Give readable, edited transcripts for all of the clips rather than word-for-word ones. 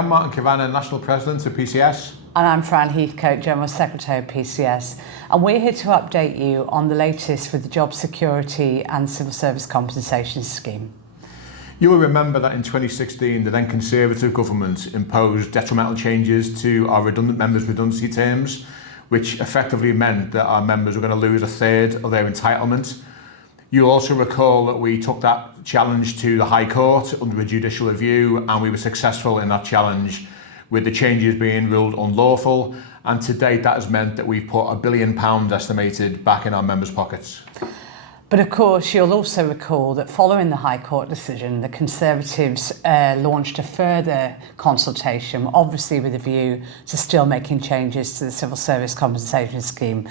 I'm Martin Kavanagh, National President of PCS. And I'm Fran Heathcote, General Secretary of PCS. And we're here to update you on the latest with the Job Security and Civil Service Compensation Scheme. You will remember that in 2016, the then Conservative government imposed detrimental changes to our members' redundancy terms, which effectively meant that our members were going to lose a third of their entitlement. You'll also recall that we took that challenge to the High Court under a judicial review, and we were successful in that challenge, with the changes being ruled unlawful. And to date, that has meant that we've put £1 billion estimated back in our members' pockets. But of course, you'll also recall that following the High Court decision, the Conservatives launched a further consultation, obviously with a view to still making changes to the Civil Service Compensation Scheme.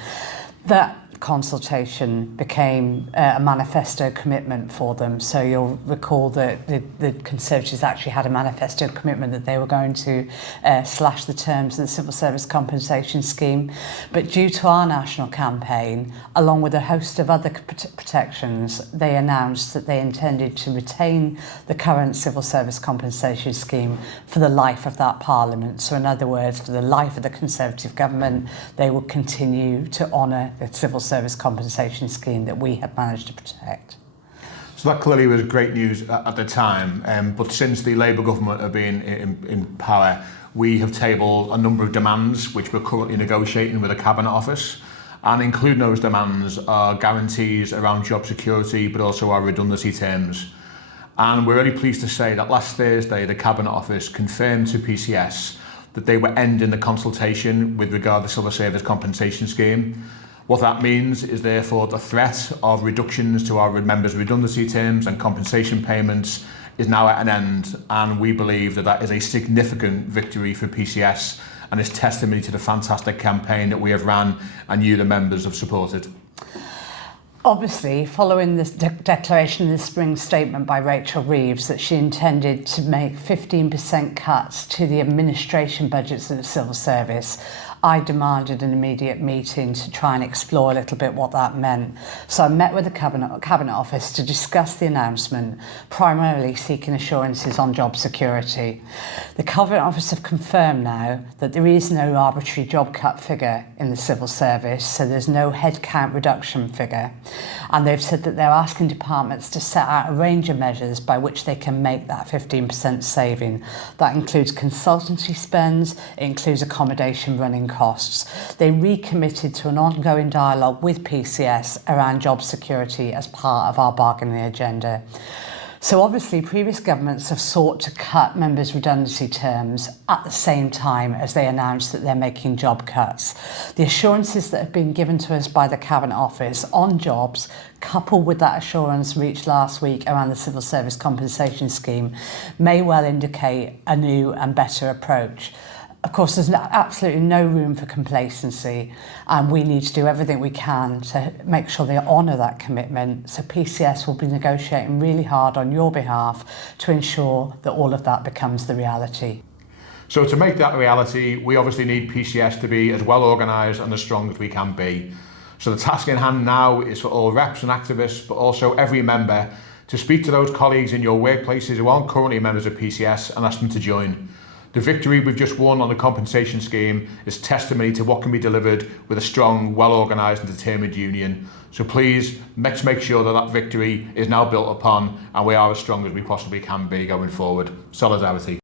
That consultation became a manifesto commitment for them. So you'll recall that the Conservatives actually had a manifesto commitment that they were going to slash the terms of the Civil Service Compensation Scheme. But due to our national campaign, along with a host of other protections, they announced that they intended to retain the current Civil Service Compensation Scheme for the life of that Parliament. So in other words, for the life of the Conservative government, they would continue to honour the Civil Service Compensation Scheme that we have managed to protect. So that clearly was great news at the time, but since the Labour government have been in power, we have tabled a number of demands which we're currently negotiating with the Cabinet Office, and including those demands are guarantees around job security but also our redundancy terms. And we're really pleased to say that last Thursday the Cabinet Office confirmed to PCS that they were ending the consultation with regard to the Civil Service Compensation Scheme. What that means is therefore the threat of reductions to our members' redundancy terms and compensation payments is now at an end, and we believe that that is a significant victory for PCS and is testimony to the fantastic campaign that we have ran and you, the members, have supported. Obviously, following this declaration in the spring statement by Rachel Reeves that she intended to make 15% cuts to the administration budgets of the civil service, I demanded an immediate meeting to try and explore a little bit what that meant. So I met with the Cabinet Office to discuss the announcement, primarily seeking assurances on job security. The Cabinet Office have confirmed now that there is no arbitrary job cut figure in the civil service, so there's no headcount reduction figure. And they've said that they're asking departments to set out a range of measures by which they can make that 15% saving. That includes consultancy spends, it includes accommodation running costs. They recommitted to an ongoing dialogue with PCS around job security as part of our bargaining agenda. So obviously previous governments have sought to cut members' redundancy terms at the same time as they announced that they're making job cuts. The assurances that have been given to us by the Cabinet Office on jobs, coupled with that assurance reached last week around the Civil Service Compensation Scheme, may well indicate a new and better approach. Of course, there's absolutely no room for complacency, and we need to do everything we can to make sure they honour that commitment. So PCS will be negotiating really hard on your behalf to ensure that all of that becomes the reality. So to make that a reality, we obviously need PCS to be as well organised and as strong as we can be. So the task in hand now is for all reps and activists, but also every member, to speak to those colleagues in your workplaces who aren't currently members of PCS and ask them to join. The victory we've just won on the compensation scheme is testimony to what can be delivered with a strong, well-organised and determined union. So please, let's make sure that that victory is now built upon and we are as strong as we possibly can be going forward. Solidarity.